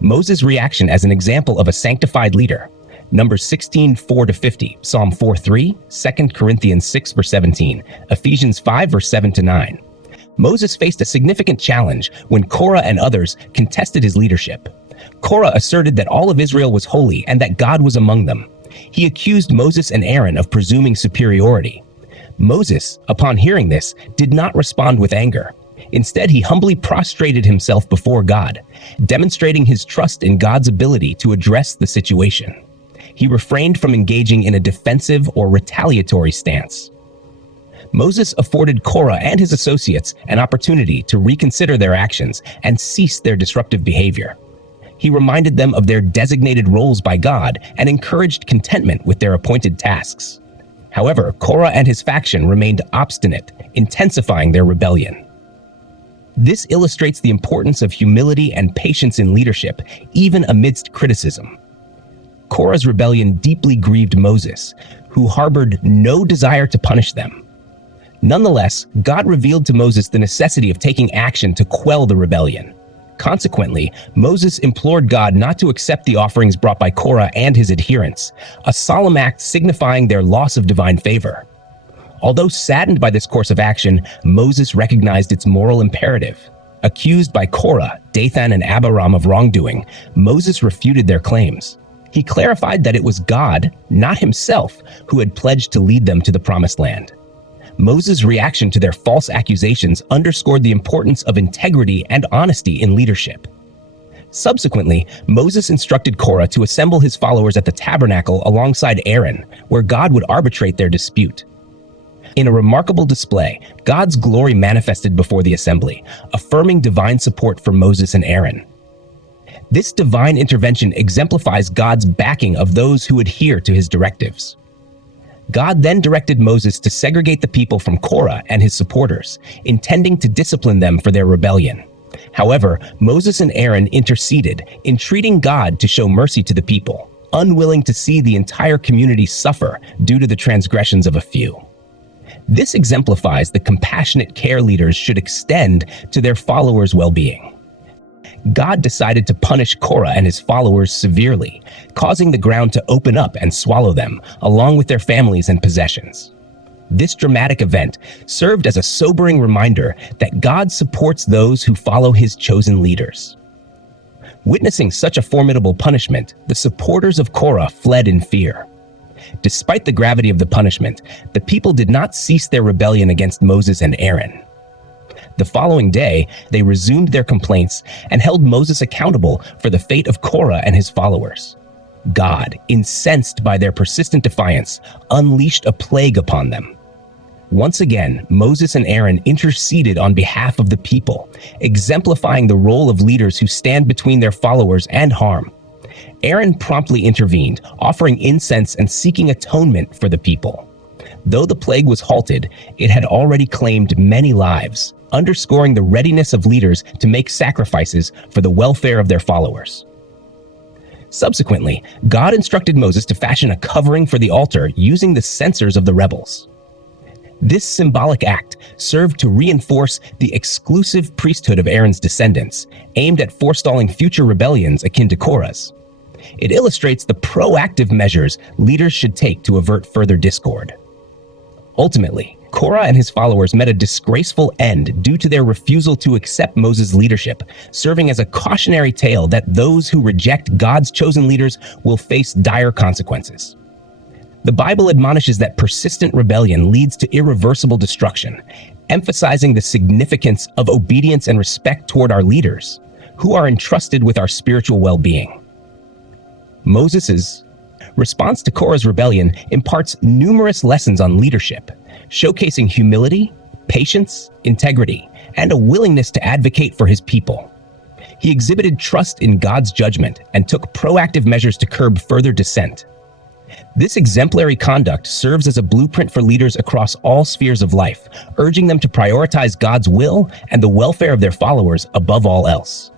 Moses' reaction as an example of a sanctified leader. Numbers 16, 4-50, Psalm 4:3, 2 Corinthians 6, verse 17, Ephesians 5, verse 7-9. Moses faced a significant challenge when Korah and others contested his leadership. Korah asserted that all of Israel was holy and that God was among them. He accused Moses and Aaron of presuming superiority. Moses, upon hearing this, did not respond with anger. Instead, he humbly prostrated himself before God, demonstrating his trust in God's ability to address the situation. He refrained from engaging in a defensive or retaliatory stance. Moses afforded Korah and his associates an opportunity to reconsider their actions and cease their disruptive behavior. He reminded them of their designated roles by God and encouraged contentment with their appointed tasks. However, Korah and his faction remained obstinate, intensifying their rebellion. This illustrates the importance of humility and patience in leadership, even amidst criticism. Korah's rebellion deeply grieved Moses, who harbored no desire to punish them. Nonetheless, God revealed to Moses the necessity of taking action to quell the rebellion. Consequently, Moses implored God not to accept the offerings brought by Korah and his adherents, a solemn act signifying their loss of divine favor. Although saddened by this course of action, Moses recognized its moral imperative. Accused by Korah, Dathan, and Abiram of wrongdoing, Moses refuted their claims. He clarified that it was God, not himself, who had pledged to lead them to the promised land. Moses' reaction to their false accusations underscored the importance of integrity and honesty in leadership. Subsequently, Moses instructed Korah to assemble his followers at the tabernacle alongside Aaron, where God would arbitrate their dispute. In a remarkable display, God's glory manifested before the assembly, affirming divine support for Moses and Aaron. This divine intervention exemplifies God's backing of those who adhere to his directives. God then directed Moses to segregate the people from Korah and his supporters, intending to discipline them for their rebellion. However, Moses and Aaron interceded, entreating God to show mercy to the people, unwilling to see the entire community suffer due to the transgressions of a few. This exemplifies the compassionate care leaders should extend to their followers' well-being. God decided to punish Korah and his followers severely, causing the ground to open up and swallow them, along with their families and possessions. This dramatic event served as a sobering reminder that God supports those who follow his chosen leaders. Witnessing such a formidable punishment, the supporters of Korah fled in fear. Despite the gravity of the punishment, the people did not cease their rebellion against Moses and Aaron. The following day, they resumed their complaints and held Moses accountable for the fate of Korah and his followers. God, incensed by their persistent defiance, unleashed a plague upon them. Once again, Moses and Aaron interceded on behalf of the people, exemplifying the role of leaders who stand between their followers and harm. Aaron promptly intervened, offering incense and seeking atonement for the people. Though the plague was halted, it had already claimed many lives, underscoring the readiness of leaders to make sacrifices for the welfare of their followers. Subsequently, God instructed Moses to fashion a covering for the altar using the censers of the rebels. This symbolic act served to reinforce the exclusive priesthood of Aaron's descendants, aimed at forestalling future rebellions akin to Korah's. It illustrates the proactive measures leaders should take to avert further discord. Ultimately, Korah and his followers met a disgraceful end due to their refusal to accept Moses' leadership, serving as a cautionary tale that those who reject God's chosen leaders will face dire consequences. The Bible admonishes that persistent rebellion leads to irreversible destruction, emphasizing the significance of obedience and respect toward our leaders, who are entrusted with our spiritual well-being. Moses' response to Korah's rebellion imparts numerous lessons on leadership, showcasing humility, patience, integrity, and a willingness to advocate for his people. He exhibited trust in God's judgment and took proactive measures to curb further dissent. This exemplary conduct serves as a blueprint for leaders across all spheres of life, urging them to prioritize God's will and the welfare of their followers above all else.